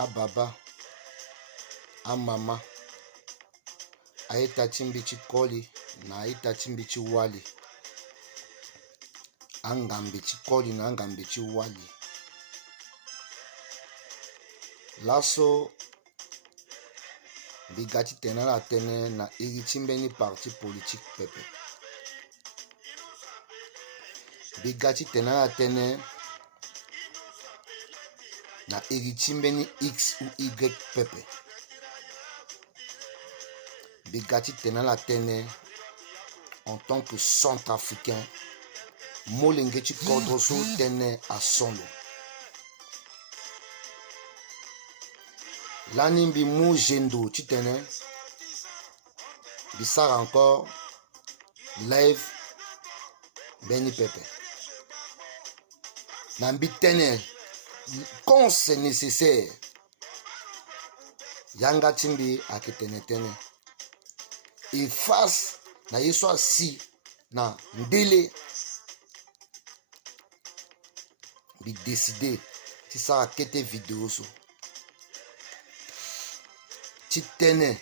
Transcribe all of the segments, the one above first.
a baba, a mama, a itati mbichi koli na itati mbichi wali, a ngambichi koli na ngambichi wali. Laso bigati tena la tene na irichimbeni parti politique pepe. Bigati tena la tene na irichimbeni X ou Y pepe. Bigati tena la tene en tant que centrafricain. Molengechi Kodroso tene à solo. Lanimbi mou jendo titene. Bissar encore live Beni Pepe. Nambi tene quand c'est nécessaire. Yanga timbi akitene tene. Et face na yeswa si na ndele bi décider si ça a quitté vidéo so. Titene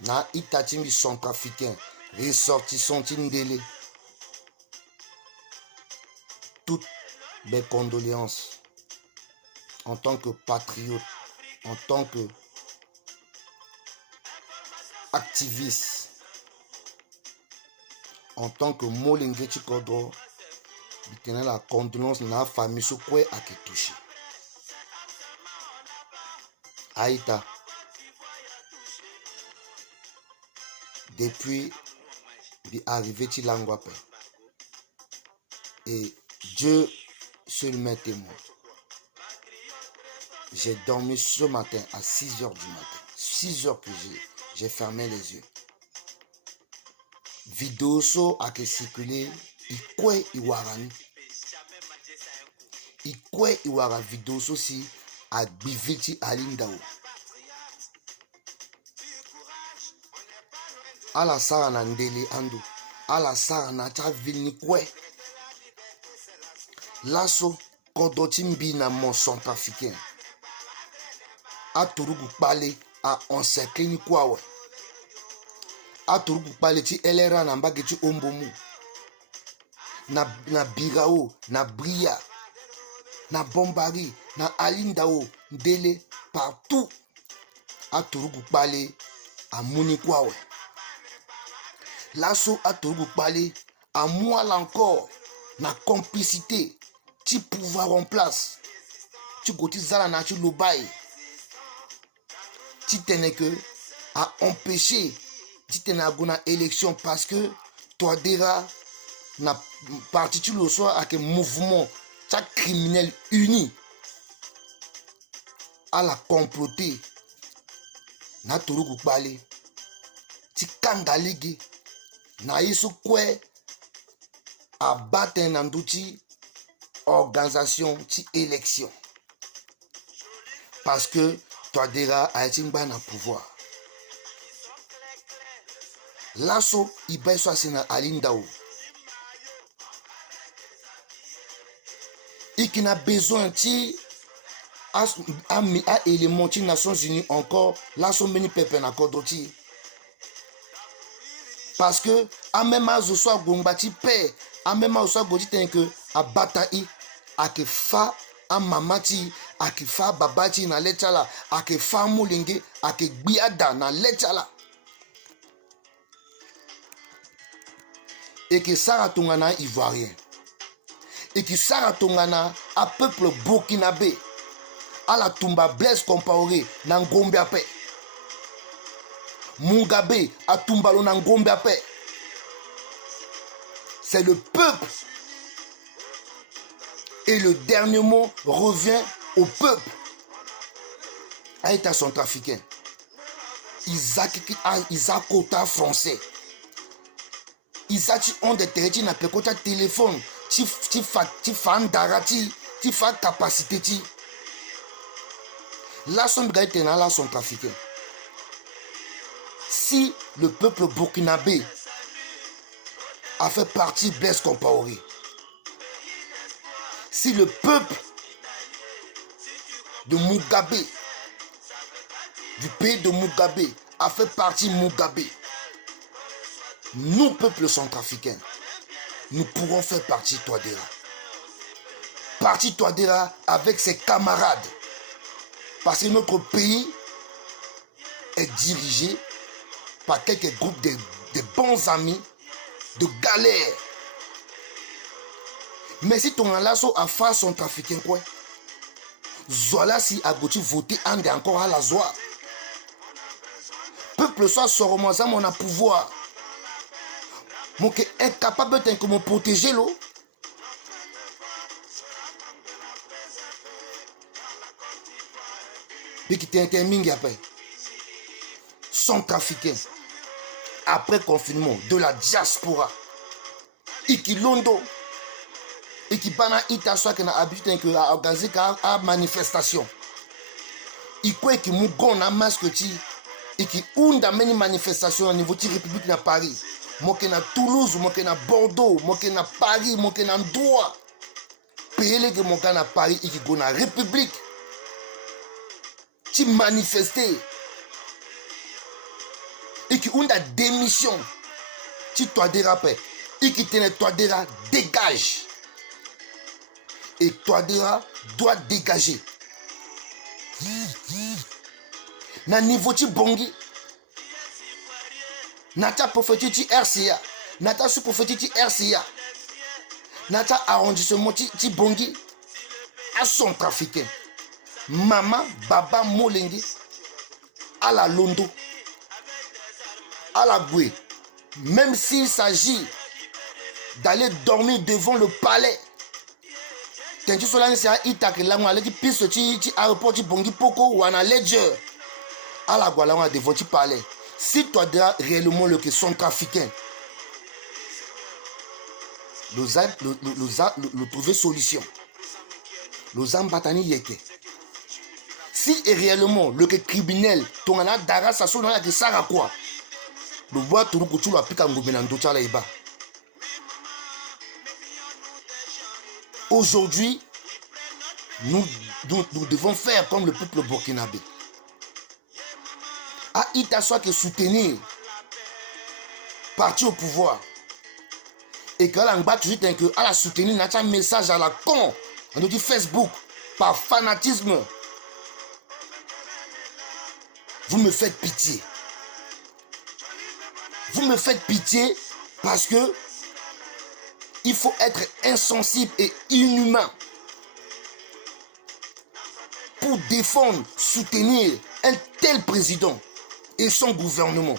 na itatimbi centrafricain ressortissant tindele. Toutes mes condoléances en tant que patriote, en tant que activiste, en tant que Molengechi Kodro, je la condolence de la famille sur quoi a été touché. Aïta, depuis l'arrivée de Langwape, et Dieu seul m'est témoin. J'ai dormi ce matin à 6 heures du matin. 6 heures que j'ai fermé les yeux. Vidéo so a que circulé, ikwe iwarani. Ikwe iwara vidéo so si a biviti alindao. Ala sara na ndele ando. Ala sara na cha vilni kwe. Lasso Kodotimbi na mon centrafricain. A turugu pale a encercler ni kwa we. A turugu pale ti elera na mbage ti ombomu. Na birao, na bria, na bombari, na alindao, ndele, partout. A turugu pale a muni kwa we. Lasso a turugu pale a moi encore na complicité. Tu pouvoir en place. Tu goûtes zala na tu lobai. Tu tenais que à empêcher. Tu tenais à gona élection parce que toi déjà na parti tu le soir avec un mouvement chaque criminel uni à la comploter. Na turugu bale. Tu kangaligi. Na yesu kwe a battre un andouti. Organisation ti élection parce que toi déjà a été un pouvoir lasso ibai so asina alindao ikina besoin ti a élément ti Nations Unies encore lasso meni pepe na kodoti parce que a même azo so gombati paix a même azo so godi ten que a bataille a que fa a mamati a que fa babati na letala a que fa mulenge a que biada na letala et que ça tongana ivoirien et que ça tongana a peuple burkinabé à la tumba Blaise Compaoré na ngombe ape Mugabe a tumbalo na ngombe ape. C'est le peuple. Et le dernier mot revient au peuple. Aïta centrafricain. Isaac Kota français. Isaac on de terre na pekota téléphone. Ti fandara ti fa capacité ti. La son gaïte na la centrafricain. Si le peuple burkinabé a fait partie Blaise Compaoré, si le peuple de Mugabe du pays de Mugabe a fait partie Mugabe. Nous, peuple centrafricain, nous pourrons faire partie Touadéra. Partie Touadéra avec ses camarades. Parce que notre pays est dirigé par quelques groupes de bons amis de galère. Mais si ton alasso a fait centrafricain quoi, Zola si a voté ande encore à la joie. Peuple soit soromazam on a pouvoir. Mon que incapable de me protéger l'eau. Et qui t'intermine après. Centrafricain. Après confinement de la diaspora. Iki Londo. Et qui bana ita soit qu'on a habitué à organiser à manifestation. Il croit que mougon a masque ti et qui a mené manifestation au niveau de la République de Paris. Moi qui na Toulouse, moi qui na Bordeaux, moi qui na Paris, moi qui na Douai. Payer les gens qui na Paris et qui go na République. Qui manifester et qui ont des démission. Qui Touadéra paix et qui tenait Touadéra dégage. Et Touadéra doit dégager. Na niveau ti bongi. Nata prophétique RCA. Nata sous-prophétique RCA. Nata arrondissement ti bongi. À Centrafricain. Maman, Baba Molengi. À la Londo. À la Goué. Même s'il s'agit d'aller dormir devant le palais. Quand tu sois là, c'est à Itak, là, on a dit piste, tu aéroport, tu bongi poko, ou on a ledger. À la Guala, on a devant tu palais. Si toi, réellement, le centrafricain, le trouver solution. Le Zambatani yeke. Si réellement, le criminel, ton ana dara, ça sonne là, que ça a quoi? Le bois, tout le coup, tu l'as piqué en gouvernant, tu as là-bas. Aujourd'hui, nous devons faire comme le peuple burkinabé. À Itassoa que soutenir parti au pouvoir. Et que là, on va toujours dire que à la soutenir, on a un message à la con. On nous dit Facebook, par fanatisme. Vous me faites pitié. Vous me faites pitié parce que il faut être insensible et inhumain pour défendre, soutenir un tel président et son gouvernement.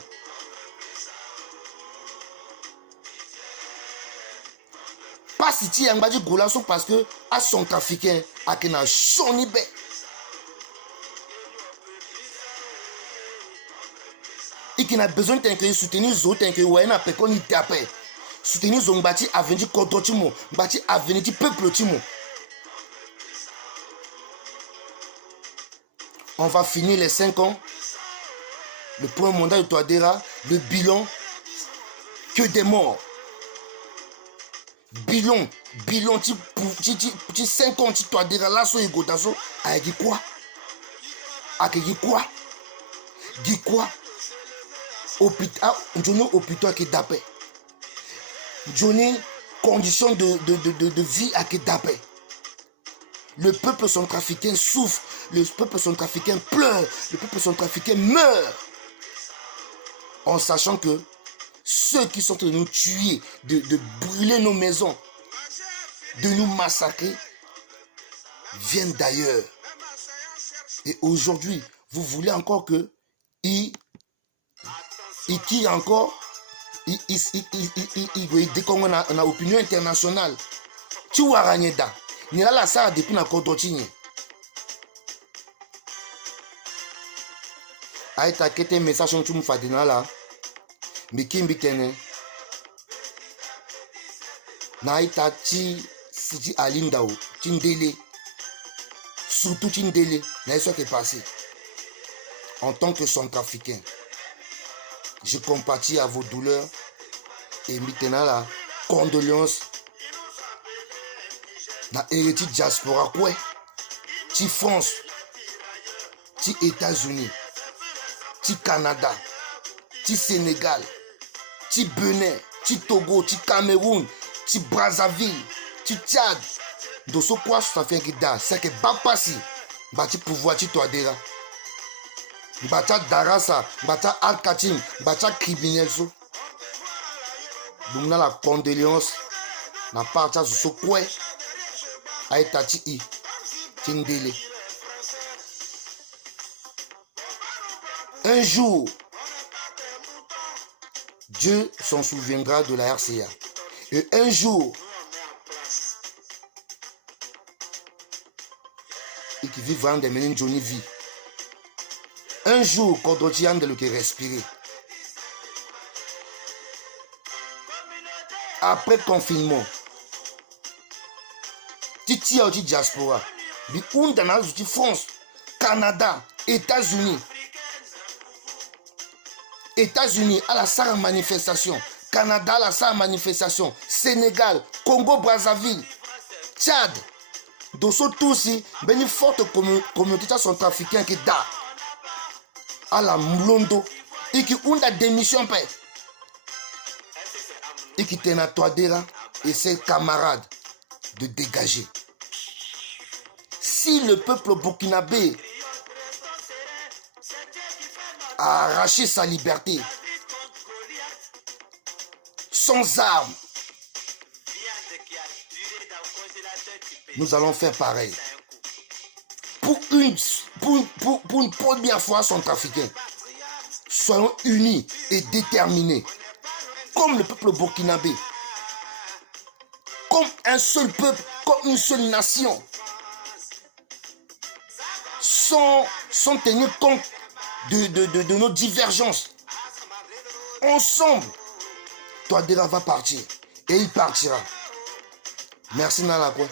Pas si tu as dit Golasso parce que à Centrafricain, à Kena Sonibé. Et qui n'a besoin de soutenir les autres, que ouais, n'a pas qu'on y tape. Soutenir les bâti avenir contre Timo, bâti avenir du peuple Timo. On va finir les 5 ans. Le premier mandat de Touadéra, le bilan, que des morts. Bilan, tu 5 ans, tu Touadéra, là, sur Egotaso, avec quoi? Avec quoi? Dis quoi? Hôpital, hôpital qui d'appel. Johnny, conditions de vie à qui d'appel. Le peuple centrafricain souffre, le peuple centrafricain pleure, le peuple centrafricain meurt. En sachant que ceux qui sont en train de nous tuer, de brûler nos maisons, de nous massacrer, viennent d'ailleurs. Et aujourd'hui, vous voulez encore que il tire encore, il on a opinion internationale. Tu vois Ranyeda, il y a la salle depuis la Kodotine. Aïta kete message on tu me fais là. Mais qui m'bitene? Naïta ti si alindao, tindele. Surtout tindele, n'est-ce pas qui est passé? En tant que centrafricain, je compatis à vos douleurs et maintenant la condoléance. Na héritier diaspora quoi? Ti France, ti États-Unis. ti Canada, ti Sénégal, ti Benin, ti Togo, ti Cameroun, ti Brazzaville, ti Tchad. De ce quoi ça fait que c'est que Bapasi, bati pouvoir ti Touadéra. Bata Darasa, bata Al-Katim, bata criminel so. Donc là la condoléance, na parta de ce quoi, a été ti Tindele. Un jour, Dieu s'en souviendra de la RCA. Et un jour, et qui vivra des menins Johnny vie. Un jour, quand on tient de le respirer. Après confinement, Titi a dit diaspora. Bi undana zuti France, Canada, États-Unis. États-Unis à la salle manifestation, Canada à la salle manifestation, Sénégal, Congo Brazzaville, Tchad. Dans ce tout-ci, une forte communauté centrafricaine qui da à la Mlondo et qui ont la démission paix et qui tient à Touadéra et ses camarades de dégager. Si le peuple burkinabé a arraché sa liberté sans armes, nous allons faire pareil. Pour une première fois centrafricain, soyons unis et déterminés, comme le peuple burkinabé, comme un seul peuple, comme une seule nation, sans tenir compte de nos divergences. Ensemble, Touadéra va partir et il partira. Merci Nalakwe.